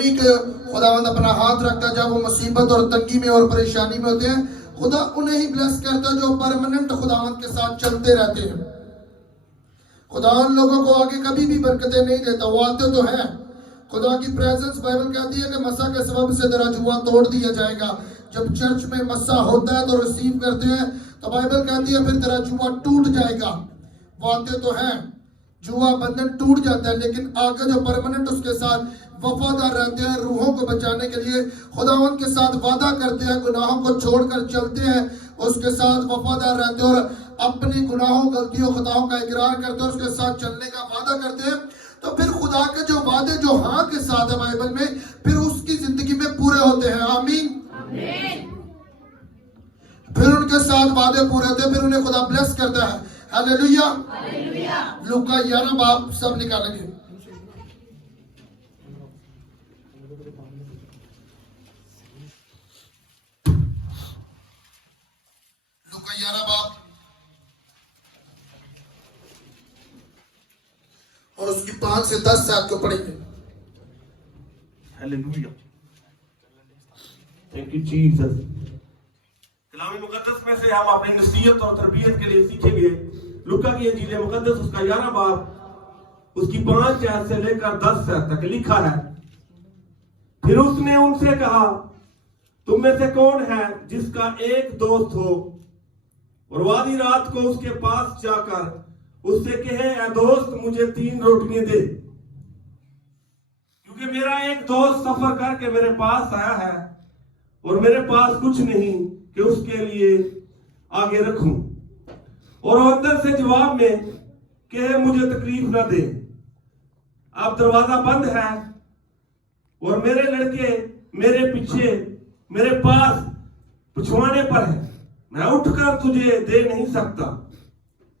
उन्हीं के खुदावंद अपना हाथ रखता है जब वो मुसीबत और तंगी में और परेशानी में होते हैं। खुदा उन्हें ही ब्लेस करता है जो परमानेंट खुदावंद के साथ चलते रहते हैं। खुदा उन लोगों को आगे कभी भी बरकतें नहीं देता, वो आते तो है। खुदा की प्रेजेंस बाइबल कहती है कि मसा के सबब से तेरा जुआ तोड़ दिया जाएगा। जब चर्च में मसा होता है तो रिसीव करते हैं तो बाइबल कहती है फिर तेरा जुआ टूट जाएगा। वो आते तो है, जुआ बंधन टूट जाता है, लेकिन आगे जो परमानेंट उसके साथ वफादार रहते हैं, रूहों को बचाने के लिए खुदावन के साथ वादा करते हैं, गुनाहों को छोड़कर चलते हैं, उसके साथ वफादार रहते हैं और अपनी गुनाहों गलतियों खताओं का इकरार करते हैं, उसके साथ चलने का वादा करते हैं, तो फिर खुदा के जो वादे जो हाँ के साथ है बाइबल में, फिर उसकी जिंदगी में पूरे होते हैं। आमीन। फिर उनके साथ वादे पूरे होते हैं, फिर उन्हें खुदा ब्लेस करता है। हालेलुया। लूका 11 बाब सब निकालेंगे। लूका 11 बाब और उसकी 5 से 10 साल को पढ़ेंगे। हालेलुया। Thank you Jesus. कलाम मुकद्दस में से हम अपनी नसीहत और तरबियत के लिए सीखेंगे लूका की इंजील मुकद्दस उसका 11 बाब उसकी 5 आयत से लेकर 10 आयत तक लिखा है। फिर उसने उनसे कहा, तुम में से कौन है जिसका एक दोस्त हो और वो आधी रात को उसके पास जाकर उससे कहे, ऐ दोस्त मुझे 3 रोटियां दे, क्योंकि मेरा एक दोस्त सफर करके मेरे पास आया है और मेरे पास कुछ नहीं कि उसके लिए आगे रखूं। और वो अंदर से जवाब में कहे, मुझे तकलीफ ना दे, अब दरवाजा बंद है और मेरे लड़के मेरे पीछे मेरे पास पिछवाने पर है, मैं उठकर तुझे दे नहीं सकता।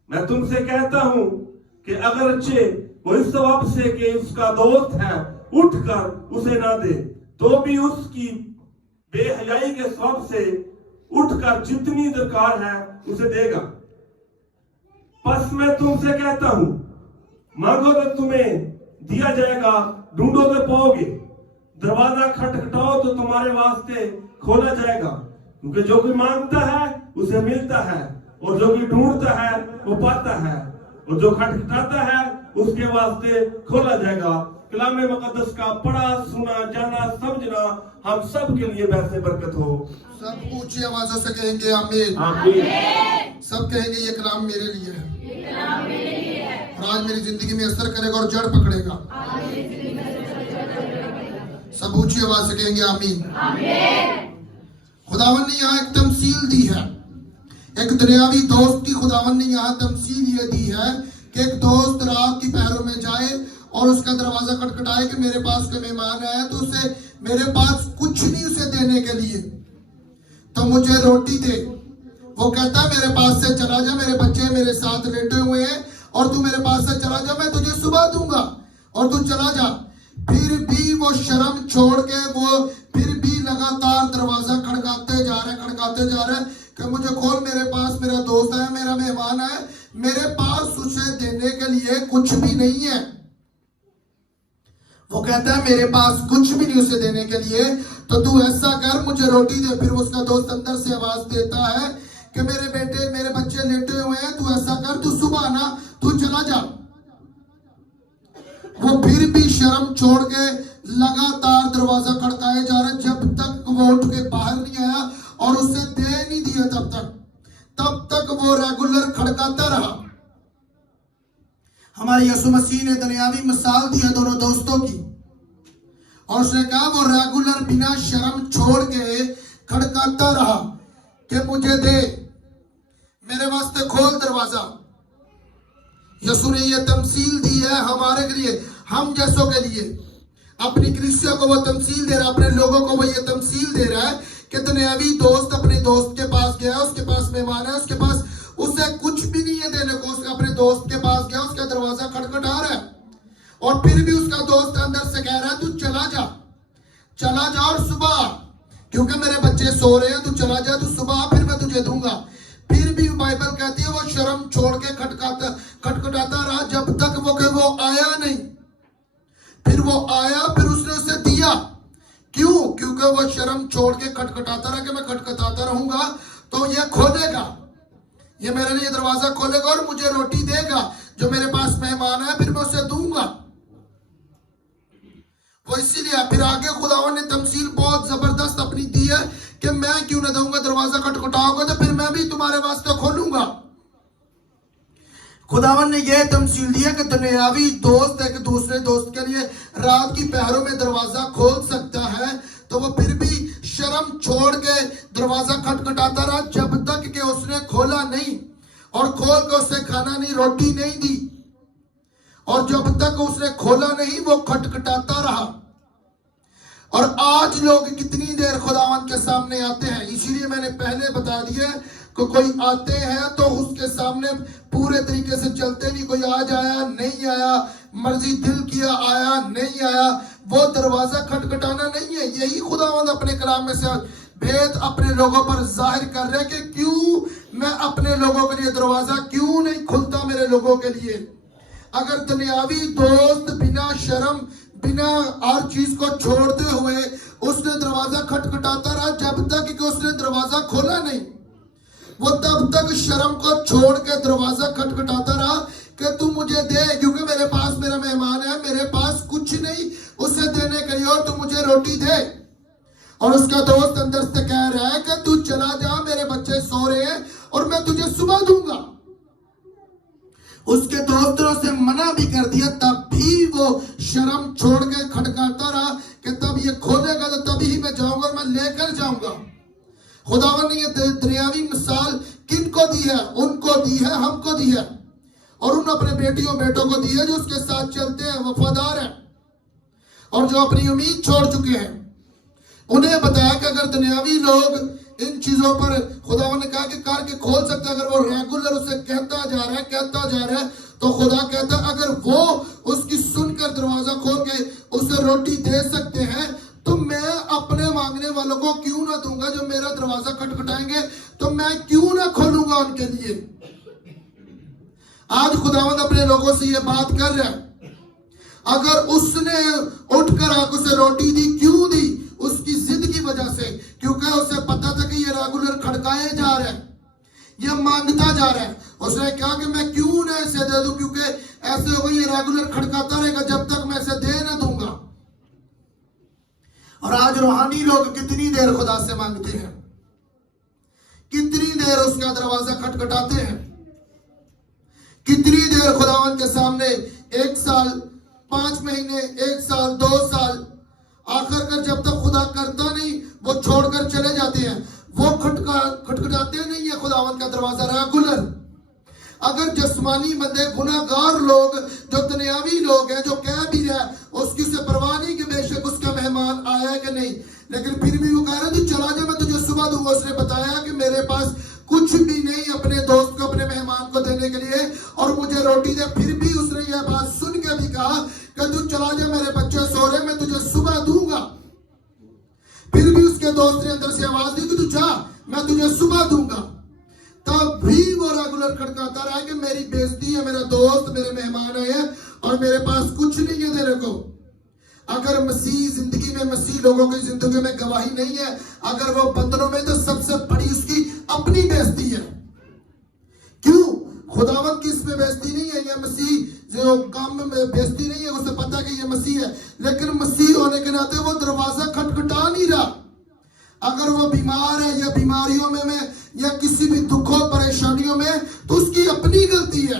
मैं तुमसे कहता हूं कि अगर अच्छे वो इस सबब से कि उसका दोस्त है उठकर उसे ना दे, तो भी उसकी बेहयाई के सबब से उठकर जितनी दरकार है उसे देगा। बस मैं तुमसे कहता हूं, मांगो तो तुम्हें दिया जाएगा, ढूंढो तो पाओगे, दरवाजा खटखटाओ तो तुम्हारे वास्ते खोला जाएगा, क्योंकि जो कोई मांगता है उसे मिलता है और जो कोई ढूंढता है वो पाता है और जो खटखटाता है उसके वास्ते खोला जाएगा। कलाम मुकद्दस का पढ़ा सुना जाना समझना हम सब के लिए वैसे बरकत हो। सब ऊंची आवाजों से कहेंगे आमीन। आमीन। सब कहेंगे ये कलाम मेरे लिए है और आज मेरी जिंदगी में असर करेगा और जड़ पकड़ेगा। सब ऊंची आवाज से कहेंगे आमीन। खुदावन ने यहाँ एक तमसील दी है, एक दुनियावी दोस्त की खुदावन ने यहाँ तमसील ये दी है कि एक दोस्त रात की पहरों में जाए और उसका दरवाजा खटखटाए कि मेरे पास कोई मेहमान आया, तो उसे मेरे पास कुछ नहीं उसे देने के लिए, तो मुझे रोटी दे। वो कहता मेरे पास से चला जा, मेरे बच्चे मेरे साथ लेटे हुए हैं और तू मेरे पास से चला जा, मैं तुझे सुबह दूंगा और तू चला जा। फिर भी वो शर्म छोड़ के वो फिर भी लगातार दरवाजा खड़काते जा रहे कि मुझे खोल, मेरे पास मेरा दोस्त है, मेरा मेहमान है, मेरे पास उसे देने के लिए कुछ भी नहीं है। वो कहता है मेरे पास कुछ भी नहीं उसे देने के लिए, तो तू ऐसा कर मुझे रोटी दे। फिर उसका दोस्त अंदर से आवाज देता है कि मेरे बेटे मेरे बच्चे लेटे हुए हैं, तू ऐसा कर, तू सुबह आना, तू चला जा। वो फिर भी शर्म छोड़ के लगातार दरवाजा खड़काए जा रहे जब तक वो उठ के बाहर नहीं आया और उसे दे नहीं दिया, तब तक वो रेगुलर खड़काता रहा। हमारे यीशु मसीह ने दुनियावी मिसाल दी है दोनों दोस्तों की, और उसने कहा वो रेगुलर बिना शर्म छोड़ के खड़काता रहा कि मुझे दे, मेरे वास्ते खोल दरवाजा। यीशु ने यह तमसील दी है हमारे के लिए, हम जैसों के लिए। अपनी कलीसिया को वो तमसील दे रहा है, अपने लोगों को वो ये तमसील दे रहा है कि दुनियावी दोस्त अपने दोस्त के पास गया, उसके पास मेहमान है, उसके पास उसे कुछ भी नहीं है देने को, उसके अपने दोस्त के पास गया, उसका दरवाजा खटखटा रहा है और फिर भी उसका दोस्त अंदर से कह रहा है तू चला जा और सुबह, क्योंकि मेरे बच्चे सो रहे हैं, तू चला जा, तू सुबह फिर मैं तुझे दूंगा। फिर भी बाइबल कहती है वो शर्म छोड़ के खटखटाता रहा जब तक वो आया नहीं। फिर वो आया, फिर उसने उसे दिया। छोड़ के खटखटाता रहा कि मैं खटखटाता रहूंगा तो ये खोलेगा, ये मेरे लिए दरवाजा खोलेगा और मुझे रोटी देगा। जो मेरे पास मेहमान है फिर मैं उसे दूंगा। वो इसीलिए फिर आगे खुदावन ने तमसील बहुत जबरदस्त अपनी दी है कि मैं क्यों ना दूंगा, दरवाजा खटखटाओगे तो फिर मैं भी तुम्हारे वास्ते खोलूंगा। खुदावन ने यह तमसील दिया कि दुनियावी दोस्त एक दूसरे दोस्त के लिए रात की पहरों में दरवाजा खोल सकता है, तो वो फिर भी शर्म छोड़ के दरवाजा खटखटाता रहा जब तक कि उसने खोला नहीं, और खोल के उसे खाना नहीं, रोटी नहीं दी, और जब तक उसने खोला नहीं वो खटखटाता रहा। और आज लोग कितनी देर खुदावन के सामने आते हैं, इसीलिए मैंने पहले बता दिया कि कोई आते हैं तो उसके सामने पूरे तरीके से चलते नहीं, कोई आज आया नहीं आया, मर्जी दिल किया आया नहीं आया, वो दरवाजा खटखटाना नहीं है। यही खुदावंद अपने कलाम में से भेद अपने लोगों पर जाहिर कर रहे कि क्यों मैं अपने लोगों के लिए दरवाजा क्यों नहीं खुलता मेरे लोगों के लिए। अगर दुनियावी दोस्त बिना शर्म बिना हर चीज को छोड़ते हुए उसने दरवाजा खटखटाता रहा जब तक कि उसने दरवाजा खोला नहीं, वो तब तक शर्म को छोड़ के दरवाजा खटखटाता रहा कि तू मुझे दे, क्योंकि मेरे पास मेरा मेहमान है, मेरे पास कुछ नहीं उसे देने के लिए, और तू मुझे रोटी दे। और उसका दोस्त अंदर से कह रहा है कि तू चला जा, मेरे बच्चे सो रहे हैं और मैं तुझे सुबह दूंगा। उसके दोस्त ने उसे मना भी कर दिया, तब भी वो शर्म छोड़ के खटखटाता रहा कि तब ये खोलेगा तो तभी ही मैं जाऊंगा और मैं लेकर जाऊंगा। खुदावन ने ये दुनियावी मिसाल किनको दी है? उनको दी है, हमको दी है, और उन अपने बेटियों बेटों को दी है जो उसके साथ चलते हैं, वफादार हैं, और जो अपनी उम्मीद छोड़ चुके हैं। उन्हें बताया कि अगर दुनियावी लोग इन चीजों पर खुदावन ने कहा कि करके खोल सकते, अगर वो रेगुलर उसे कहता जा रहा है, तो खुदा कहता अगर वो उसकी सुनकर दरवाजा खोल के उसे रोटी दे सकते हैं, तो मैं अपने मांगने वालों को क्यों ना दूंगा। जो मेरा दरवाजा खटखटाएंगे तो मैं क्यों ना खोलूंगा उनके लिए। आज खुदावंद अपने लोगों से ये बात कर रहा है, अगर उसने उठकर आंखों से रोटी दी, क्यों दी? उसकी जिद की वजह से, क्योंकि उसे पता था कि ये रेगुलर खड़काए जा रहे हैं, ये मांगता जा रहा है। उसने कहा कि मैं क्यों ना इसे दे दूं, क्योंकि ऐसे होगा ये रेगुलर खड़काता रहेगा जब तक मैं इसे दे ना दूंगा। और आज रूहानी लोग कितनी देर खुदा से मांगते हैं, कितनी देर उसका दरवाजा खटखटाते हैं, कितनी देर खुदावन के सामने 1 साल 5 महीने 1 साल 2 साल, आखिरकार जब तक खुदा करता नहीं वो छोड़कर चले जाते हैं। वो खटखटाते नहीं है खुदावन का दरवाजा रेगुलर। अगर जिस्मानी बंदे गुनाहगार लोग जो दुनियावी लोग हैं, जो कह भी रहा है उसकी उसे परवाह नहीं कि बेशक उसका मेहमान आया कि नहीं, लेकिन फिर भी वो कह रहा है तू चला जा, मैं तुझे सुबह दूंगा। उसने बताया कि मेरे पास कुछ भी नहीं अपने दोस्त को अपने मेहमान को देने के लिए, और मुझे रोटी दे। फिर भी उसने यह बात सुन के भी कहा कि तू चला जा, मेरे बच्चे सो रहे, मैं तुझे सुबह दूंगा। फिर भी उसके दोस्त ने अंदर से आवाज दी कि तू जा, मैं तुझे सुबह दूंगा। तब भी वो रेगुलर खड़काता रहा कि मेरी बेइज्जती है, मेरा दोस्त मेरे मेहमान आए और मेरे पास कुछ नहीं है देने को। अगर मसीह जिंदगी में, मसीह लोगों की जिंदगी में गवाही नहीं है, अगर वो बंदरों में, तो सबसे बड़ी उसकी अपनी बेइज्जती है। क्यों? खुदावंद की इसमें बेइज्जती नहीं है, ये मसीह जो काम में बेइज्जती नहीं है, उसे पता कि ये मसीह है, लेकिन मसीह होने के नाते वो दरवाजा खटखटा नहीं रहा। अगर वो बीमार है या बीमारियों में या किसी भी दुखों परेशानियों में, तो उसकी अपनी गलती है,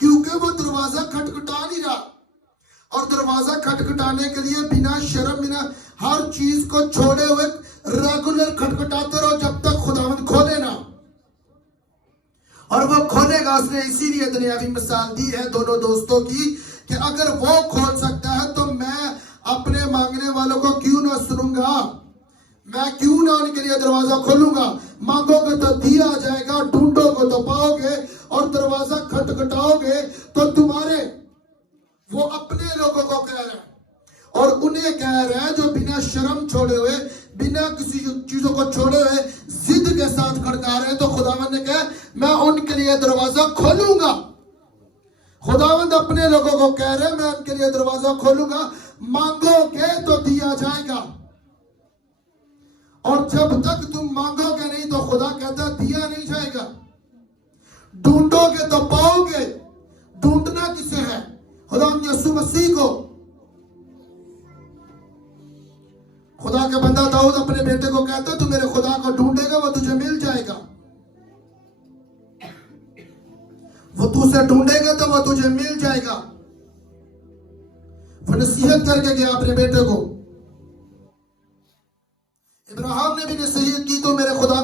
क्योंकि वो दरवाजा खटखटा नहीं रहा। और दरवाजा खटखटाने के लिए बिना शर्म, बिना हर चीज को छोड़े हुए रेगुलर खटखटाते रहो जब तक खुदावंद खोले ना। और वो खोलेगा। उसने इसीलिए दुनियावी मिसाल दी है दोनों दोस्तों की कि अगर वो खोल सकता है तो मैं अपने मांगने वालों को क्यों ना सुनूंगा, मैं क्यों ना उनके लिए दरवाजा खोलूंगा। मांगोगे तो दिया जाएगा, ढूंढोगे तो पाओगे, और दरवाजा खटखटाओगे तो तुम्हारे। वो अपने लोगों को कह रहे हैं और उन्हें कह रहे हैं जो बिना शर्म छोड़े हुए, बिना किसी चीजों को छोड़े हुए जिद के साथ खड़का रहे हैं। तो खुदावंद ने कहा मैं उनके लिए दरवाजा खोलूंगा। खुदावंद अपने लोगों को कह रहे हैं मैं उनके लिए दरवाजा खोलूंगा, मांगोगे तो दिया जाएगा। और जब तक तुम मांगोगे नहीं तो खुदा कहता दिया नहीं जाएगा। ढूंढोगे तो पाओगे। ढूंढना किसे है? खुदा यीशु मसीह को। खुदा का बंदा दाऊद अपने बेटे को कहता तू मेरे खुदा को ढूंढेगा वो तुझे मिल जाएगा। वो तुझसे ढूंढेगा तो वो तुझे मिल जाएगा। वो नसीहत करके गया अपने बेटे को। इब्राहिम ने भी नसीहत की तो मेरे खुदा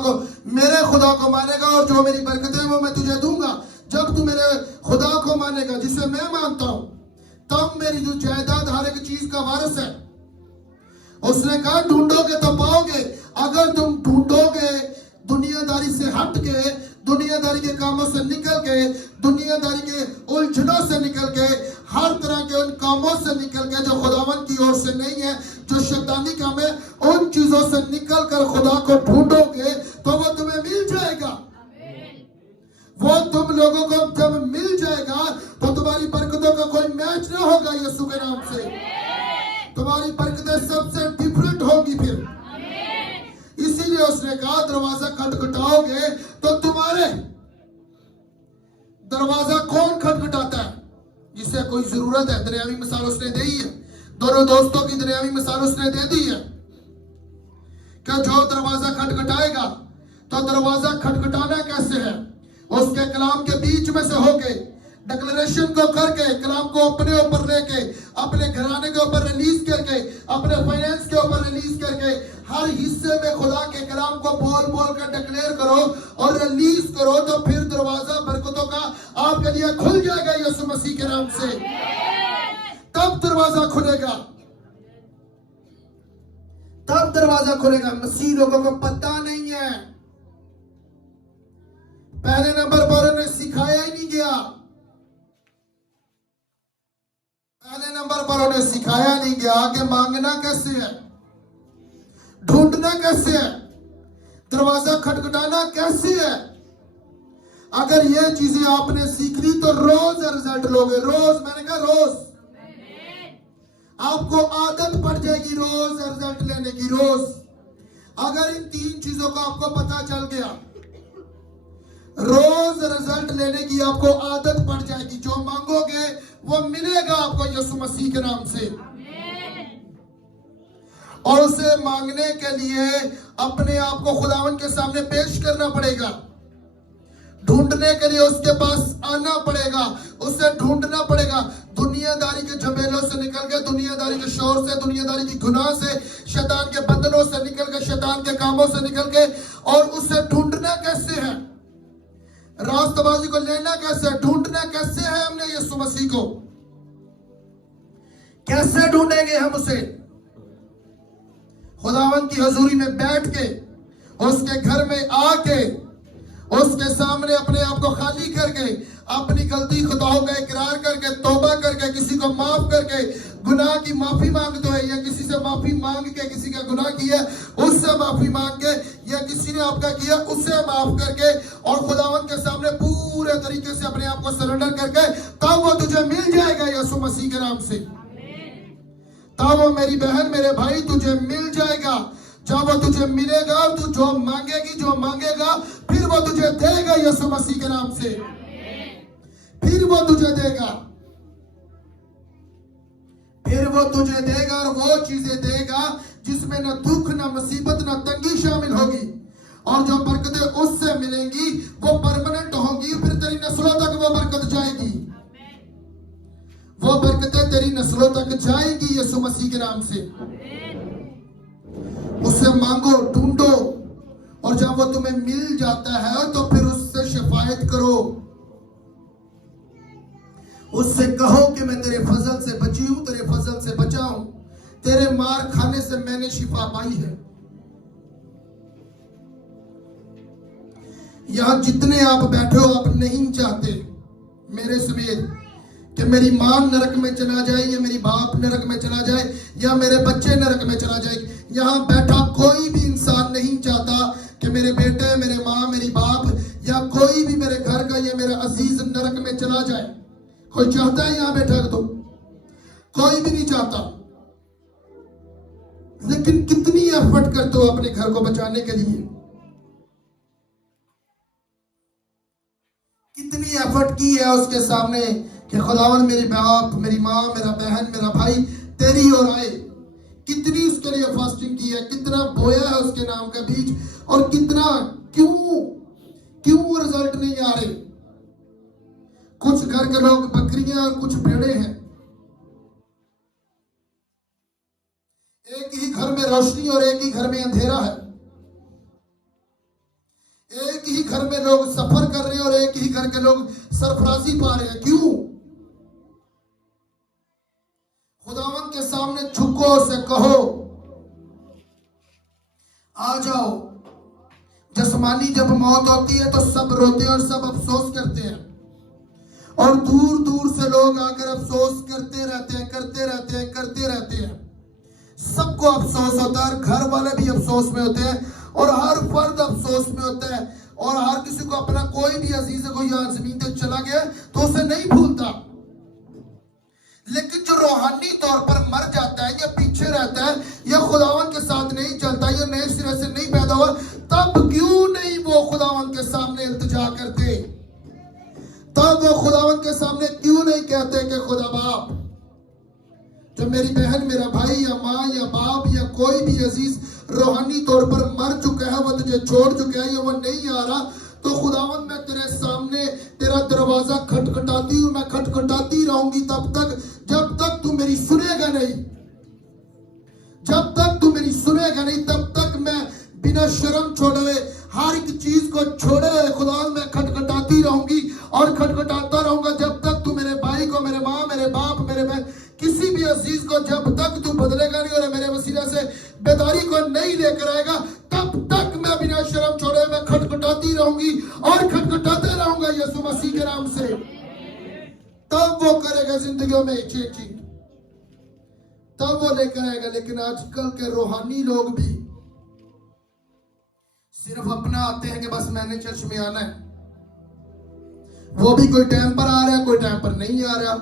को मानेगा और जो मेरी बरकतें वो मैं तुझे दूंगा। जब तू मेरे खुदा को मानेगा जिसे मैं मानता हूं तब मेरी जो जायदाद हर एक चीज का वारिस है। उसने कहा ढूंढोगे तो पाओगे। अगर तुम ढूंढोगे दुनियादारी से हट के, दुनियादारी के कामों से निकल के, दुनियादारी के उलझनों से निकल के, हर तरह के उन कामों से निकल के जो खुदावन की ओर से नहीं है, जो शैतानी काम है, उन चीजों से निकल कर खुदा को ढूंढोगे तो वो तुम्हें मिल जाएगा। वो तुम लोगों को जब मिल जाएगा तो तुम्हारी बरकतों का कोई मैच ना होगा यीशु के नाम से। तुम्हारी बरकतें सबसे डिफरेंट होगी फिर। इसीलिए उसने कहा दरवाजा खटखटाओगे तो तुम्हारे दरवाजा कौन खटखटाता है? जिसे कोई जरूरत है। दुनियावी मिसाल उसने दी है। दोनों दोस्तों की दुनियावी मिसाल उसने दे दी है कि जो दरवाजा खटखटाएगा तो दरवाजा खटखटाना कैसे है? उसके कलाम के बीच में से होके डिक्लेरेशन को करके, कलाम को अपने ऊपर लेके, अपने घराने के ऊपर रिलीज करके, अपने फाइनेंस के ऊपर रिलीज करके, हर हिस्से में खुदा के कलाम को बोल बोल कर डिक्लेयर करो और रिलीज करो तो फिर दरवाजा बरकतों का आपके लिए खुल जाएगा यीशु मसीह के नाम से। तब दरवाजा खुलेगा। तब दरवाजा खुलेगा। मसीह लोगों को पता नहीं है। पहले नंबर पर उन्हें सिखाया ही नहीं गया। पहले नंबर पर उन्हें सिखाया नहीं गया कि मांगना कैसे है, ढूंढना कैसे है, दरवाजा खटखटाना कैसे है। अगर ये चीजें आपने सीख ली तो रोज रिजल्ट लोगे। रोज, मैंने कहा रोज आपको आदत पड़ जाएगी रोज रिजल्ट लेने की। रोज अगर इन तीन चीजों का आपको पता चल गया, रोज रिजल्ट लेने की आपको आदत पड़ जाएगी। जो मांगोगे वो मिलेगा आपको यीशु मसीह के नाम से। और उसे मांगने के लिए अपने आप को खुदावन के सामने पेश करना पड़ेगा। ढूंढने के लिए उसके पास आना पड़ेगा। उसे ढूंढना पड़ेगा। दुनियादारी के झमेलों से निकल के, दुनियादारी के शोर से, दुनियादारी की गुनाह से, शैतान के बंधनों से निकल के, शैतान के कामों से निकल के। और उसे ढूंढना कैसे है? रास्तबाजी को लेना कैसे है? ढूंढना कैसे है? हमने यीशु मसीह को कैसे ढूंढेंगे हम उसे? खुदावन की हजूरी में बैठ के, उसके घर में आके, उसके सामने अपने आप को खाली करके, अपनी गलती खुदाओं का इकरार करके, तौबा करके, किसी को माफ करके, गुनाह की माफी मांगते हुए, या किसी से माफी मांग के, किसी का गुनाह किया उससे माफी मांग के, या किसी ने आपका किया उससे माफ करके, और खुदावन के सामने पूरे तरीके से अपने आप को सरेंडर करके, तब वो तुझे मिल जाएगा यीशु मसीह के नाम से। तब वो मेरी बहन, मेरे भाई, तुझे मिल जाएगा। जब वो तुझे मिलेगा, तू जो मांगेगी, जो मांगेगा, फिर वो तुझे देगा यीशु मसीह के नाम से। फिर वो तुझे देगा। फिर वो तुझे देगा और वो चीजें देगा जिसमें न दुख, न मुसीबत, न तंगी शामिल होगी। और जो बरकतें उससे मिलेंगी वो परमानेंट होंगी। फिर तेरी नस्लों तक वो बरकत जाएगी। वो बरकतें तेरी नस्लों तक जाएगी यीशु मसीह के नाम से। उससे मांगो, ढूंढो, और जब वो तुम्हें मिल जाता है तो फिर उससे शिफायत करो। उससे कहो कि मैं तेरे फजल से बची हूं, तेरे फजल से बचा हूं, तेरे मार खाने से मैंने शिफा पाई है। यहां जितने आप बैठे हो, आप नहीं चाहते मेरे समेत कि मेरी मां नरक में चला जाए, या मेरी बाप नरक में चला जाए, या मेरे बच्चे नरक में चला जाए। यहां बैठा कोई भी इंसान नहीं चाहता कि मेरे बेटे, मेरे मां, मेरी बाप, या कोई भी मेरे घर का या मेरा अजीज नरक में चला जाए। कोई चाहता है यहां बैठा तो? कोई भी नहीं चाहता। लेकिन कितनी एफर्ट करते हो अपने घर को बचाने के लिए? कितनी एफर्ट की है उसके सामने कि खुदावन मेरे बाप, मेरी माँ, मेरा बहन, मेरा भाई तेरी ओर आए। कितनी उसके लिए फास्टिंग की है, कितना बोया है उसके नाम का बीज, और कितना क्यों रिजल्ट नहीं आ रहे? कुछ घर के लोग बकरियां और कुछ भेड़े हैं। एक ही घर में रोशनी और एक ही घर में अंधेरा है। एक ही घर में लोग सफर कर रहे हैं और एक ही घर के लोग सरफराजी पा रहे हैं। क्यों? खुदावन के सामने झुको, से कहो आ जाओ। जस्मानी जब मौत होती है तो सब रोते हैं और सब अफसोस करते हैं, और दूर दूर से लोग आकर अफसोस करते रहते हैं। सबको अफसोस होता है, घर वाले भी अफसोस में होते हैं, और हर फर्द अफसोस में होता है, और हर किसी को अपना कोई भी अजीज कोई यहाँ जमीन पे चला गया तो उसे नहीं भूलता। लेकिन जो रूहानी तौर पर मर जाता है या पीछे रहता है या खुदावन के साथ नहीं चलता या नए सिरे से नहीं पैदा हुआ, तब क्यों नहीं वो खुदावन के सामने इल्तिजा करते? तब वो खुदावन के सामने क्यों नहीं कहते कि खुदा बाप, जो मेरी बहन, मेरा भाई या माँ या बाप या कोई भी अजीज रूहानी तौर पर मर चुका है, वो तुझे छोड़ चुका है या वो नहीं आ रहा, तो खुदावन मैं तेरे सामने तेरा दरवाजा खटखटाती हूँ, मैं खटखटाती रहूंगी तब तक जब तक तू मेरी सुनेगा नहीं। जब तक तू मेरी सुनेगा नहीं तब तक मैं बिना शर्म छोड़े हुए हर एक चीज को छोड़े हुए खुदावन मैं खटखटाती रहूंगी और खटखटाता रहूंगा जब तक तू मेरे भाई को, मेरे माँ, मेरे बाप, मेरे बहन, किसी भी अजीज को जब तक तू बदलेगा नहीं और मेरे वसीला से बेदारी को नहीं लेकर आएगा, तब तक मैं बिना शर्म छोड़े मैं खटखटाती रहूंगी और खटखटाते रहूंगा यीशु मसीह के नाम से। तब वो करेगा जिंदगियों में चेंजिंग, तब वो लेकर आएगा। लेकिन आजकल के रूहानी लोग भी सिर्फ अपना आते हैं कि बस मैंने चर्च में आना है। वो भी कोई टाइम पर आ रहा है, कोई टाइम पर नहीं आ रहा।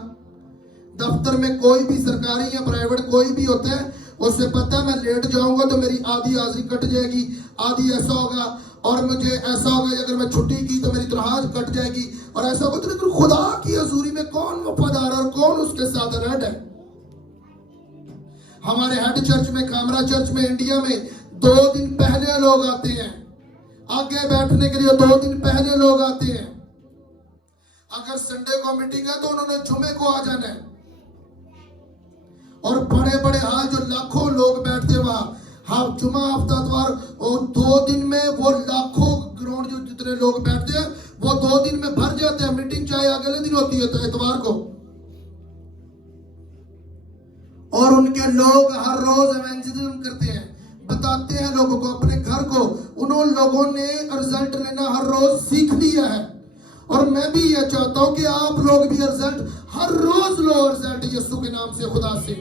दफ्तर में कोई भी सरकारी या प्राइवेट कोई भी होता है, उसे पता है मैं लेट जाऊंगा तो मेरी आधी हाजिरी कट जाएगी, आधी ऐसा होगा, और मुझे ऐसा होगा अगर मैं छुट्टी की तो मेरी तनख्वाह कट जाएगी, और ऐसा होगा। तो खुदा की हजूरी में कौन वफादार और कौन उसके साथ रेड है? हमारे हेड चर्च में, कामरा चर्च में, इंडिया में 2 दिन पहले लोग आते हैं आगे बैठने के लिए। 2 दिन पहले लोग आते हैं। अगर संडे को मीटिंग है तो उन्होंने जुमे को आ जाना है, और बड़े बड़े हाल जो लाखों लोग बैठते वहां, हाँ जुमा, हफ्ता, इतवार, और 2 दिन में वो लाखों ग्राउंड जो जितने लोग बैठते हैं वो 2 दिन में भर जाते हैं। मीटिंग चाहे अगले दिन होती है तो इतवार को, और उनके लोग हर रोज इवेंजलिज्म करते हैं, बताते हैं लोगों को अपने घर को। उन लोगों ने रिजल्ट लेना हर रोज सीख लिया है, और मैं भी ये चाहता हूं कि आप लोग भी रिजल्ट हर रोज लो, रिजल्ट यीशु के नाम से, खुदा से,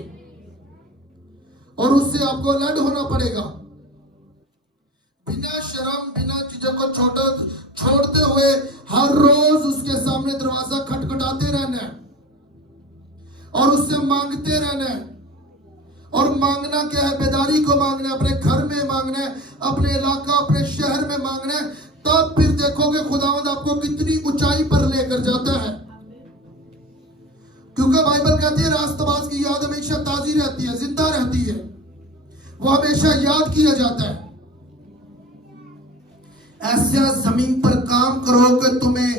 और उससे आपको अलर्ट होना पड़ेगा। बिना शर्म, बिना चीजों को छोड़ते हुए हर रोज उसके सामने दरवाजा खटखटाते रहना है और उससे मांगते रहना है। और मांगना क्या है? बेदारी को मांगना है, अपने घर में मांगना है, अपने इलाका, अपने शहर में मांगना है। तब फिर देखोगे खुदावंद आपको कितनी ऊंचाई पर लेकर जाता है। क्योंकि बाइबल कहती है रास्तबाज की याद हमेशा ताजी रहती है, जिंदा रहती है, वो हमेशा याद किया जाता है। ऐसा जमीन पर काम करो कि तुम्हें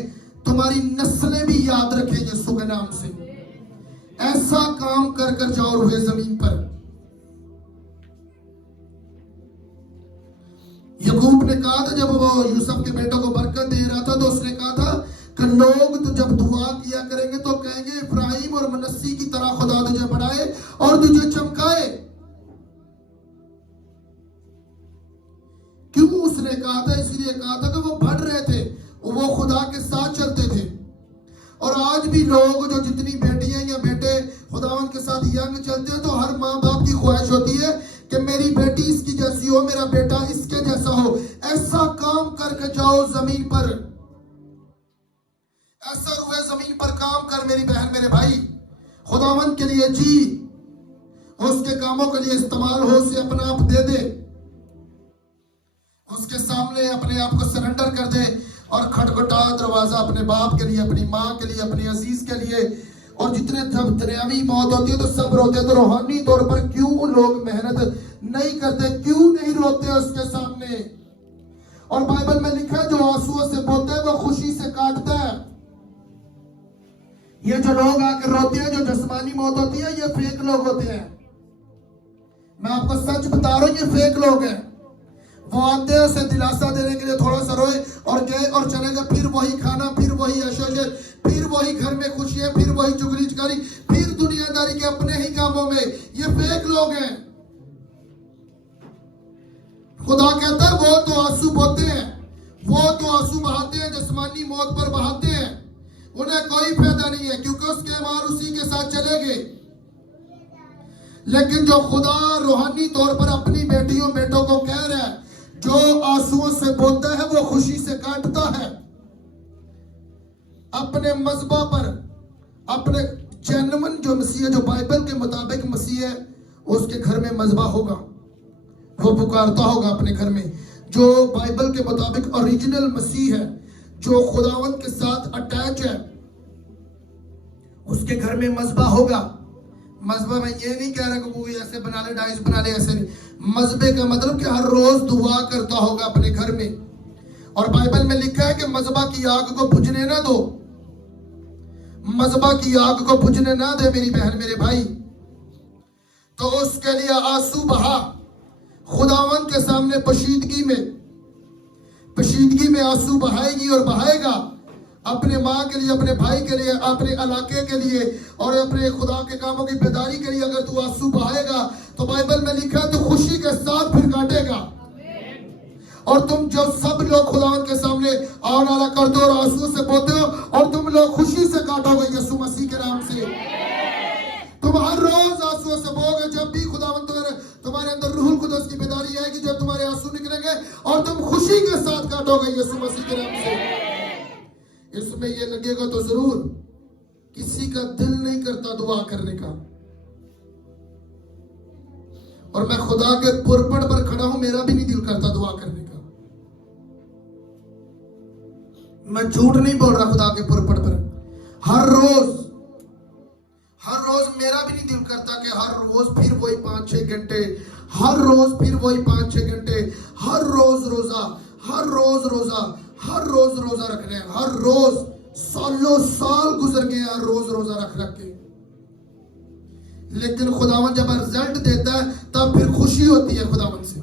तुम्हारी नस्लें भी याद रखें यीशु के नाम से। ऐसा काम कर कर जाओ रुए जमीन पर। यकूब ने कहा था जब वो यूसुफ के बेटों को बरकत दे रहा था, तो उसने कहा था कि लोग तो जब दुआ किया करेंगे तो कहेंगे इब्राहिम और मनस्सी की तरह खुदा तुझे बढ़ाए और तुझे चमकाए। क्यों उसने कहा था? इसलिए कहा था कि वो बढ़ रहे थे, वो खुदा के साथ चलते थे। और आज भी लोग जो जितनी बेटियां या बेटे खुदावंद के साथ यंग चलते हैं, तो हर माँ बाप की ख्वाहिश होती है कि मेरी बेटी इसकी जैसी हो, मेरा बेटा इसके जैसा हो। ऐसा काम करके जाओ जमीन पर, ऐसा रुए जमीन पर काम कर मेरी बहन, मेरे भाई। खुदावंद के लिए जी, उसके उसके कामों के लिए इस्तेमाल हो, उसे अपना आप दे दे, उसके सामने अपने आप को सरेंडर कर दे और खटखटा दरवाजा अपने बाप के लिए, अपनी माँ के लिए, अपने अजीज के लिए। और जितने जब दुनियावी मौत होती है तो सब रोते हैं, तो रूहानी तौर पर क्यों लोग मेहनत नहीं करते, क्यों नहीं रोते उसके सामने? और बाइबल में लिखा है जो आंसुओं से बोलता है वो खुशी से काटता है। ये जो लोग आकर रोते हैं, जो जिस्मानी मौत होती है, ये फेक लोग होते हैं। मैं आपको सच बता रहा हूं, ये फेक लोग हैं। वो आते हैं उसे दिलासा देने के लिए, थोड़ा सा रोए और गए और चले गए, फिर वही खाना, फिर वही ऐशोशे, फिर वही घर में खुशियां, फिर वही चुगलीचकारी, फिर दुनियादारी के अपने ही कामों में। ये फेक लोग हैं। खुदा कहता है वो तो आंसू बोते हैं, वो तो आंसू बहाते हैं, जिस्मानी मौत पर बहाते हैं, उन्हें कोई फायदा नहीं है क्योंकि उसके मार उसी के साथ चले गए। लेकिन जो खुदा रूहानी तौर पर अपनी बेटियों बेटों को कह रहा है, जो आंसुओं से बोलता है वो खुशी से काटता है। अपने मजबा पर, अपने जेन्युइन जो मसीह है, जो बाइबल के मुताबिक मसीह है, उसके घर में मजबा होगा, वो पुकारता होगा अपने घर में। जो बाइबल के मुताबिक ओरिजिनल मसीह है, जो खुदावंत के साथ अटैच है, उसके घर में मजबा होगा। मजबा में ये नहीं कह रहा कि वो ऐसे बना ले, डाइस बना ले, ऐसे नहीं। मजबे का मतलब कि हर रोज दुआ करता होगा अपने घर में। और बाइबल में लिखा है कि मजबा की आग को बुझने ना दो, मजबा की आग को बुझने ना दे मेरी बहन, मेरे भाई। तो उसके लिए आंसू बहा, खुदावंत के सामने पशीदगी में आंसू बहाएगी और बहाएगा। अपने माँ के लिए, अपने भाई के लिए, अपने इलाके के लिए और अपने खुदा के कामों की बेदारी के लिए अगर तू आंसू बहाएगा तो बाइबल में लिखा है तो खुशी के साथ फिर काटेगा। और तुम जो सब लोग खुदावंत के सामने आओ नाला करते हो और आंसू से बोते हो, और तुम लोग खुशी से काटोगे यीशु मसीह के नाम से। तुम हर रोज आंसुओं से बोगे, जब भी खुदावंत तुम्हारे अंदर रूहुल कुदस की बेदारी आएगी, जब तुम्हारे आंसू निकलेंगे और तुम खुशी के साथ काटोगे यीशु मसीह के नाम से। इसमें यह लगेगा तो जरूर किसी का दिल नहीं करता दुआ करने का। और मैं खुदा के पुरपड़ पर खड़ा हूं, मेरा भी नहीं दिल करता दुआ करने का। मैं झूठ नहीं बोल रहा खुदा के पुरपड़ पर। हर रोज मेरा भी नहीं दिल करता कि हर रोज फिर वही 5-6 घंटे, हर रोज फिर वही 5-6 घंटे, हर रोज रोजा, हर रोज रोजा रखने हैं। हर रोज सालों साल गुजर गए हर रोज रोजा रख के। लेकिन खुदावन जब रिजल्ट देता है तब फिर खुशी होती है, खुदावन से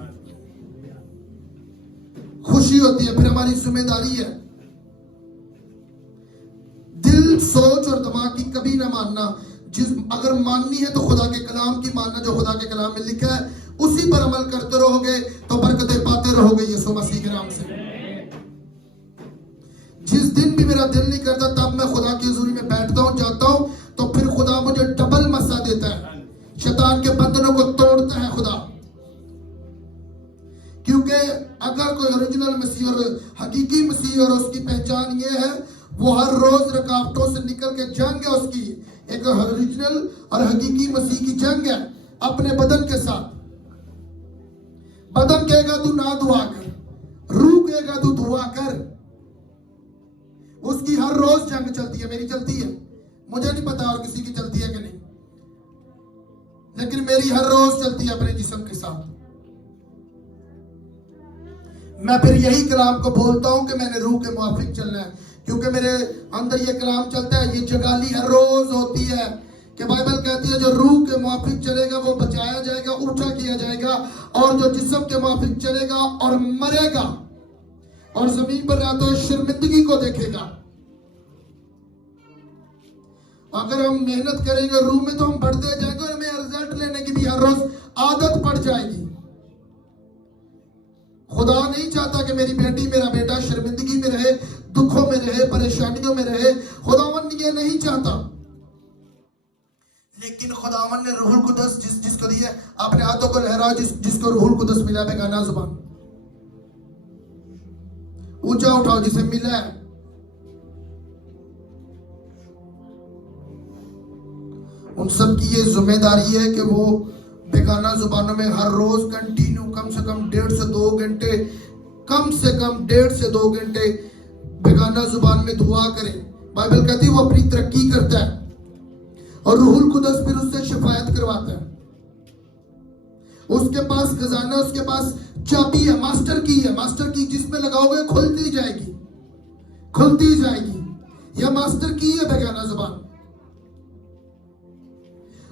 खुशी होती है। फिर हमारी जिम्मेदारी है दिल, सोच और दिमाग की कभी ना मानना। अगर माननी है तो खुदा के कलाम की मानना, जो खुदा के कलाम में लिखा है उसी पर अमल करते रहोगे तो बरकतें पाते रहोगे यीशु मसीह के नाम से। जिस दिन भी मेरा दिल नहीं करता तब मैं खुदा की हुजूरी में बैठता हूं, जाता हूं, तो फिर खुदा मुझे डबल मसा देता है, शैतान के बंधनों को तोड़ता है खुदा। क्योंकि अगर कोई ओरिजिनल मसीह और हकीकी मसीह और उसकी पहचान ये है, वो हर रोज रुकावटों से निकल के जंग है उसकी, एक ओरिजिनल और हकीकी मसीह की जंग है अपने बदन के साथ। बदन कहेगा तू ना दुआ कर, रूह कहेगा तू दुआ कर। उसकी हर रोज जंग चलती है, मेरी चलती है, मुझे नहीं पता और किसी की चलती है कि नहीं, लेकिन मेरी हर रोज चलती है अपने जिस्म के साथ। मैं फिर यही कलाम को बोलता हूं कि मैंने रूह के मुआफिक चलना है, क्योंकि मेरे अंदर ये कलाम चलता है। ये जगाली हर रोज होती है कि बाइबल कहती है जो रूह के मुआफिक चलेगा वो बचाया जाएगा, ऊंचा किया जाएगा, और जो जिस्म के मुआफिक चलेगा और मरेगा और जमीन पर रहते हुए शर्मिंदगी को देखेगा। अगर हम मेहनत करेंगे रूह में तो हम बढ़ते जाएंगे और हमें रिजल्ट लेने की भी हर रोज आदत पड़ जाएगी। खुदा नहीं चाहता कि मेरी बेटी मेरा बेटा शर्मिंदगी में रहे, दुखों में रहे, परेशानियों में रहे। खुदावन ये नहीं चाहता। लेकिन खुदावन ने रूहुल कुदस जिसको दिया, अपने हाथों को लहराओ जिसको रूहुल कुदस मिला, बेगाना जुबान ऊंचा उठाओ जिसे मिला है। उन सब की ये जिम्मेदारी है कि वो बेगाना जुबानों में हर रोज कंटिन्यू कम से कम 1.5 से 2 घंटे, कम से कम 1.5 से 2 घंटे बेगाना जुबान में दुआ करे। बाइबल कहती है वो अपनी तरक्की करता है और रूहुल कुदस फिर उससे शिफायत करवाता है। उसके पास खजाना, उसके पास चाबी है, मास्टर की है। मास्टर की जिसमें लगाओगे खुलती जाएगी, खुलती जाएगी। यह मास्टर की है बेगाना जुबान।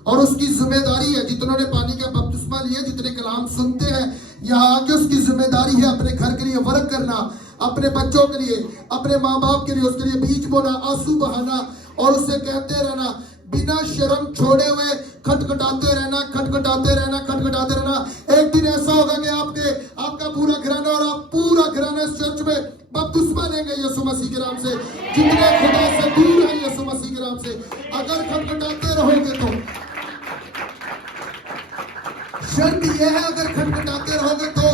और उसकी जिम्मेदारी है, जितनों ने पानी का बपतिस्मा लिया, जितने कलाम सुनते हैं यहाँ आके, उसकी जिम्मेदारी है अपने घर के लिए वर्क करना, अपने बच्चों के लिए, अपने माँ बाप के लिए, उसके लिए बीज बोना, आंसू बहाना और उसे कहते रहना, बिना शर्म छोड़े हुए खटखटाते रहना, खटखटाते रहना, खटखटाते रहना। एक दिन ऐसा होगा कि आपका पूरा घराना और आप पूरा घराना इस चर्च में बपतिस्मा लेंगे यीशु मसीह के नाम से। जितने खुदा से दूर हैं यीशु मसीह के नाम से, अगर खटखटाते रहोगे तो शर्त यह है, अगर खटखटाते रहोगे तो,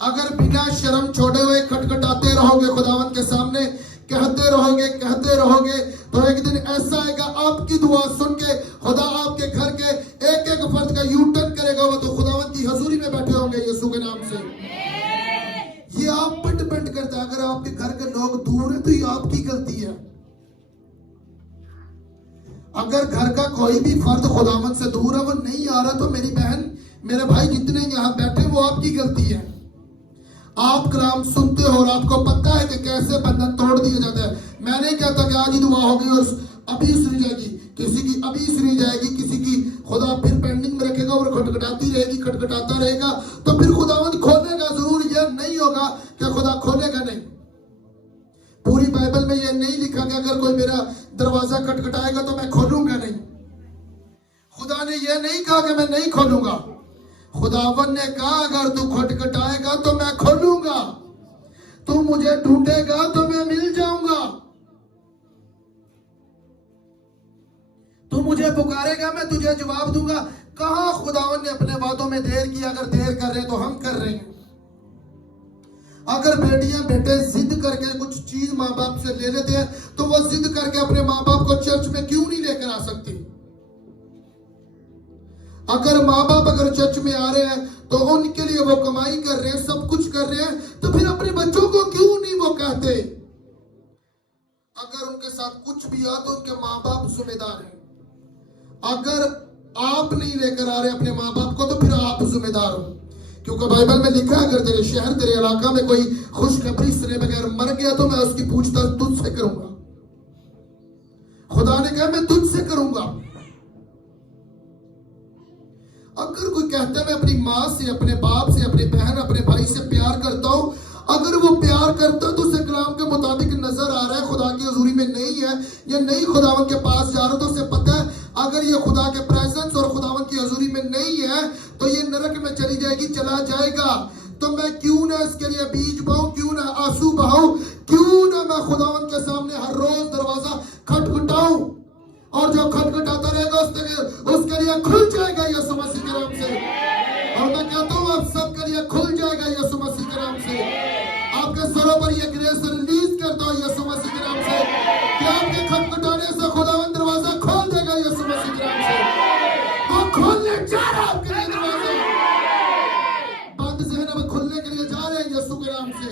अगर बिना शर्म छोड़े हुए खटखटाते रहोगे खुदावंत के सामने, कहते रहोगे, कहते रहोगे, तो एक दिन ऐसा आएगा आपकी दुआ सुन के खुदा आपके घर के एक एक फर्द का यू टर्न करेगा। वो तो खुदावंत की हजूरी में बैठे होंगे यीशु के नाम से। ये आप पर डिपेंड करता है। अगर आपके घर के लोग दूर है तो ये आपकी गलती है। अगर घर का कोई भी फर्द खुदावंत से दूर है, वो नहीं आ रहा, तो मेरी बहन, मेरे भाई जितने यहाँ बैठे, वो आपकी गलती है। आप कलाम सुनते हो और आपको पता है कि कैसे बंधन तोड़ दिया जाता है। मैं नहीं कहता कि आज ही दुआ होगी और अभी सुनी जाएगी, किसी की अभी सुनी जाएगी, किसी की खुदा फिर पेंडिंग में रखेगा और खटखटाती रहेगी, खटखटाता रहेगा, तो फिर खुदावंत खोलेगा जरूर। यह नहीं होगा कि खुदा खोलेगा नहीं। पूरी बाइबल में यह नहीं लिखा कि अगर कोई मेरा दरवाजा खटखटाएगा तो मैं खोलूंगा नहीं। खुदा ने यह नहीं कहा कि मैं नहीं खोलूंगा। खुदावन ने कहा अगर तू खटखटाएगा तो मैं खोलूंगा, तू मुझे ढूंढेगा तो मैं मिल जाऊंगा, तू मुझे पुकारेगा मैं तुझे जवाब दूंगा। कहां खुदावन ने अपने वादों में देर की? अगर देर कर रहे तो हम कर रहे हैं। अगर बेटियां बेटे जिद करके कुछ चीज माँ बाप से ले लेते हैं तो वो जिद करके अपने माँ बाप को चर्च में क्यों नहीं लेकर आ सकती? अगर माँ बाप अगर चर्च में आ रहे हैं तो उनके लिए वो कमाई कर रहे हैं, सब कुछ कर रहे हैं, तो फिर अपने बच्चों को क्यों नहीं वो कहते? अगर उनके साथ कुछ भी आ तो उनके माँ बाप जिम्मेदार हैं। अगर आप नहीं लेकर आ रहे अपने माँ बाप को तो फिर आप जिम्मेदार हो। क्योंकि बाइबल में लिखा है अगर तेरे शहर तेरे इलाका में कोई खुशखबरी सुने बगैर मर गया तो मैं उसकी पूछताछ तुझसे करूंगा। खुदा ने कहा मैं तुझसे करूंगा। अगर कोई कहता है मैं अपनी माँ से, अपने बाप से, अपनी बहन, अपने भाई से प्यार करता हूं, अगर वो प्यार करता तो उसे कलाम के मुताबिक नजर आ रहा है खुदा की हजूरी में नहीं है, ये नहीं खुदावन के पास जा रहा, तो उसे पता है अगर ये खुदा के प्रेजेंस और खुदावन की हजूरी में नहीं है तो ये नरक में चली जाएगी, चला जाएगा। तो मैं क्यों ना इसके लिए बीज बोऊं, क्यों ना आंसू बहाऊं, क्यों ना मैं खुदावन के सामने हर रोज दरवाजा खटखटाऊं, और जो खटखटाता रहेगा उसके लिए खुल जाएगा यीशु मसीह के नाम से। और मैं कहता हूं आप सबके लिए खुल जाएगा यीशु मसीह के नाम से। आपके सरों पर यह ग्रेस रिलीज करता हूं यीशु मसीह के नाम से कि आपके खटखटाने से खुदावन दरवाजा खोल देगा यीशु मसीह के नाम से। वो खोलने जा रहा है आपके लिए दरवाजा, बंद ज़हन अब खुलने के लिए जा रहे हैं यीशु के नाम से।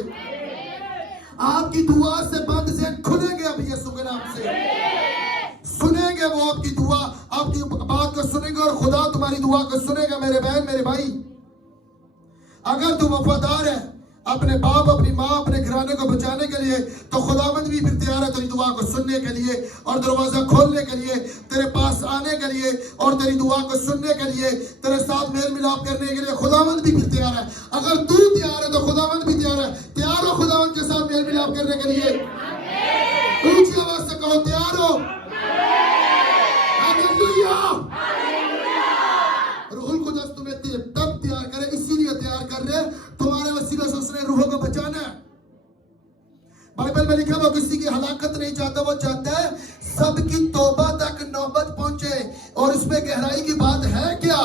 आपकी दुआ से बंद ज़हन खुलेंगे अब यीशु के नाम से। सुनेंगे वो आपकी दुआ, आपकी बात को सुनेंगे और खुदा तुम्हारी दुआ को सुनेगा। मेरे बहन मेरे भाई, अगर तू वफादार है अपने बाप, अपनी माँ, अपने घराने को बचाने के लिए, तो खुदावंद भी फिर तैयार है तेरी दुआ को सुनने के लिए और दरवाजा खोलने के लिए, तेरे पास आने के लिए और तेरी दुआ को सुनने के लिए, तेरे साथ मेल मिलाप करने के लिए खुदावंद भी फिर तैयार है। अगर तू तैयार है तो खुदावंद भी तैयार है। तैयार हो खुदावंद के साथ मेल मिलाप करने के लिए? ऊंची आवाज से कहो तैयार हो। रूहुल कुदस तुम्हें तब तैयार करे, इसीलिए तैयार कर रहे तुम्हारे वसीले से उसने रूहों को बचाना है। बाइबल में लिखा वो किसी की हलाकत नहीं चाहता, वो चाहता है सबकी तौबा तक नौबत पहुंचे। और इसमें गहराई की बात है क्या?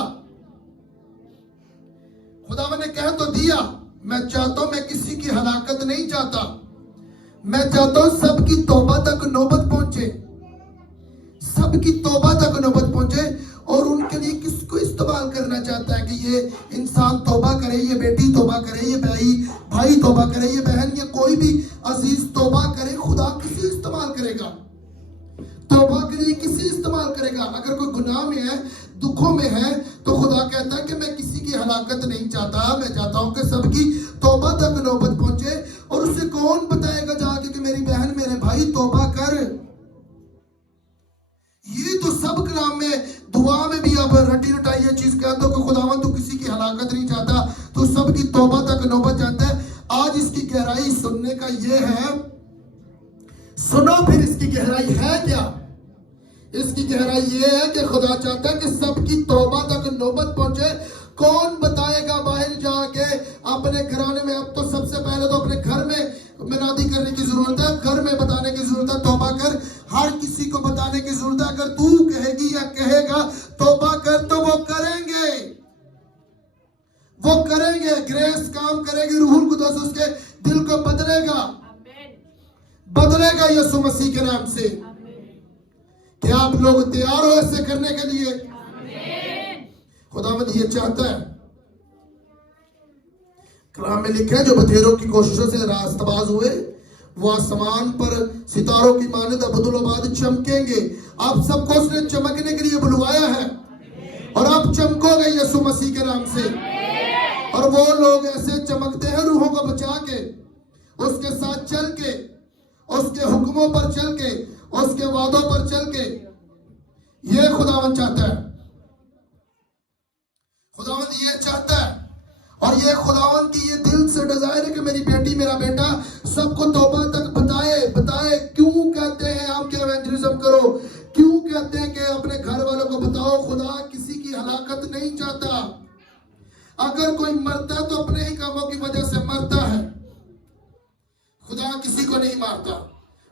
खुदावन ने कह तो दिया, मैं चाहता हूं, मैं किसी की हलाकत नहीं चाहता, मैं चाहता हूं सबकी तौबा तक नौबत पहुंचे, सबकी तौबा तक नौबत पहुंचे। और उनके लिए किसको इस्तेमाल करना चाहता है कि ये इंसान तौबा करे, ये बेटी तौबा करे, ये भाई तौबा करे, ये बहन, ये कोई भी अजीज तौबा करे। खुदा किसी इस्तेमाल करेगा, तौबा के लिए किसी इस्तेमाल करेगा। अगर कोई गुनाह में है, दुखों में है, तो खुदा कहता है कि मैं किसी की हलाकत नहीं चाहता, मैं चाहता हूं कि सबकी तौबा तक नौबत पहुंचे। और उसे कौन बताएगा जाके कि मेरी बहन, मेरे भाई तौबा कर। ये तो सब कलाम में, दुआ में भी आप रटी रटाई ये चीज कहते हो कि खुदावन तू किसी की हलाकत नहीं चाहता, तू सबकी तौबा तक नौबत चाहता है। आज इसकी गहराई सुनने का ये है, सुनो फिर इसकी गहराई है क्या। इसकी गहराई ये है कि खुदा चाहता है कि सबकी तौबा तक नौबत पहुंचे। कौन बताएगा बाहर जाके अपने घराने में। अब तो सबसे पहले तो अपने घर में मुनादी करने की जरूरत है, घर में बताने की जरूरत है तौबा कर। हर किसी को बताने की जरूरत है। अगर तू कहेगी या कहेगा तौबा कर, तो वो करेंगे, वो करेंगे। ग्रेस काम करेगी, रूहुल कुदस उसके दिल को बदलेगा, बदलेगा यीशु मसीह के नाम से। क्या आप लोग तैयार हो ऐसे करने के लिए? खुदावंद ये चाहता है। कलाम में लिखा है जो बतेरों की कोशिशों से रास्तबाज हुए वो आसमान पर सितारों की मानद अब्दुलबाद चमकेंगे। आप सबको उसने चमकने के लिए बुलवाया है और आप चमकोगे यीशु मसीह के नाम से। और वो लोग ऐसे चमकते हैं रूहों को बचा के, उसके साथ चल के, उसके हुक्मों पर चल के, उसके वादों पर चल के। ये खुदावंद चाहता है, खुदावंद ये चाहता है। और ये खुदावंद की ये दिल से डिजायर है कि मेरी बेटी, मेरा बेटा सबको तौबा तक बताए। क्यों कहते हैं हम कि एवेंजलिज्म करो? क्यों कहते हैं कि अपने घर वालों को बताओ? खुदा किसी की हलाकत नहीं चाहता। अगर कोई मरता है तो अपने ही कामों की वजह से मरता है। खुदा किसी को नहीं मारता।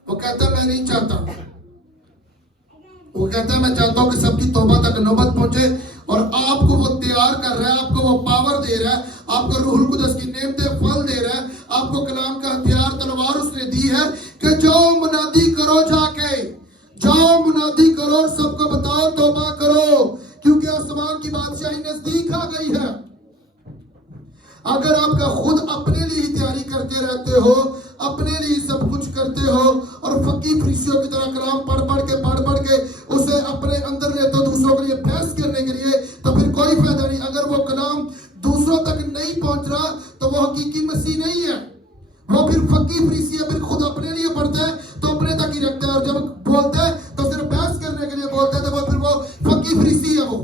वो कहता मैं नहीं चाहता, वो कहता है मैं चाहता हूं कि सबकी तौबा तक नौबत पहुंचे। और आपको वो तैयार कर रहा है, आपको वो पावर दे रहा है, आपको रूहुल कुदस की नेमतें फल दे रहा है, आपको कलाम का हथियार तलवार उसने दी है कि जाओ मुनादी करो, जाके जाओ मुनादी करो, सबको बताओ तौबा करो, क्योंकि आसमान की बादशाही नजदीक आ गई है। अगर आपका खुद अपने लिए ही तैयारी करते रहते हो, अपने लिए सब कुछ करते हो और फकीर फरीसियों की तरह कलाम पढ़ के उसे अपने अंदर लेते हो दूसरों के लिए बहस करने के लिए, तो फिर कोई फायदा नहीं। अगर वो कलाम दूसरों तक नहीं पहुंच रहा तो वो हकीकी मसीह नहीं है। वो फिर फकीर फरीसी है, फिर खुद अपने लिए पढ़ता है तो अपने तक ही रखता है, और जब बोलता है तो सिर्फ बहस करने के लिए बोलता है, तो वो फिर वो फकीर फरीसी है। वो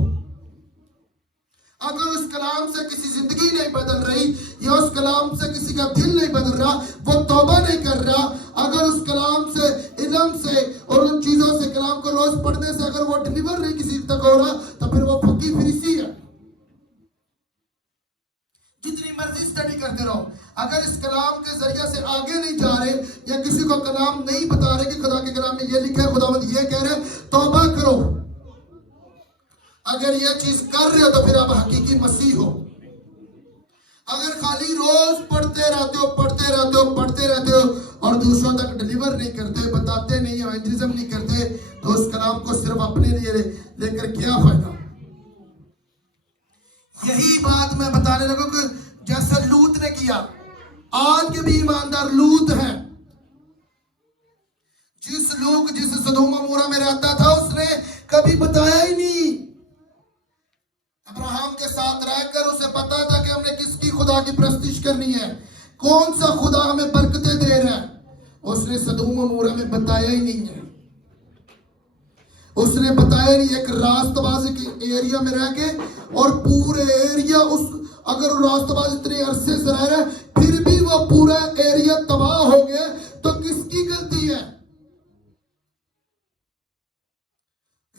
अगर उस कलाम से किसी जिंदगी नहीं बदल रही या उस कलाम से किसी का दिल नहीं बदल रहा, वो तौबा नहीं कर रहा, अगर उस कलाम से, इल्म से और उन चीजों से, कलाम को रोज पढ़ने से अगर वो डिलीवर नहीं किसी तक हो रहा, तो फिर वो फकीर फरीसी है। जितनी मर्जी स्टडी करते रहो, अगर इस कलाम के जरिए से आगे नहीं जा रहे या किसी को कलाम नहीं बता रहे कि खुदा के कलाम में ये लिखा है, खुदावंद ये कह रहे हैं तौबा करो। अगर ये चीज कर रहे हो तो फिर आप हकीकी मसीह हो। अगर खाली रोज पढ़ते रहते हो और दूसरों तक डिलीवर नहीं करते, बताते नहीं, एवेंजलिज्म नहीं करते, तो उस कलाम को सिर्फ अपने लिए लेकर क्या फायदा। यही बात मैं बताने लगा कि जैसा लूत ने किया, आज के भी ईमानदार लूत हैं। जिस सदोम अमोरा में रहता था उसने कभी बताया ही नहीं। अब्राहम के साथ रहकर उसे पता था कि हमने किसकी खुदा की प्रस्तिश करनी है, कौन सा खुदा हमें बरकतें दे रहा है। उसने सदोम अमोरा में बताया ही नहीं है, उसने बताया नहीं। एक रास्तबाज के एरिया में रह के और पूरे एरिया अगर रास्तबाज इतने अरसे से रह रहे फिर भी वो पूरा एरिया तबाह हो गया, तो किसकी गलती है?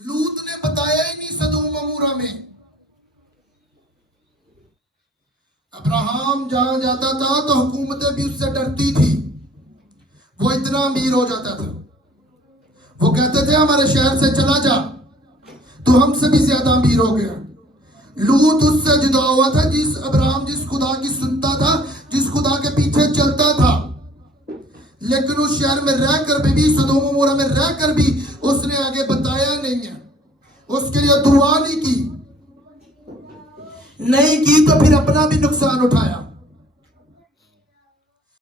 लूत ने बताया ही नहीं सदोम अमोरा में। अब्राहम जहां जाता था तो हुकूमतें भी उससे डरती थी, वो इतना अमीर हो जाता था। वो कहते थे हमारे शहर से चला जा, तो हमसे भी ज्यादा अमीर हो गया। लूत उससे जुदा हुआ था अब्राहम जिस खुदा की सुनता था, जिस खुदा के पीछे चलता था। लेकिन उस शहर में रहकर भी, सदोम अमोरा में रहकर भी उसने आगे बताया नहीं है। उसके लिए दुआ नहीं की तो फिर अपना भी नुकसान उठाया।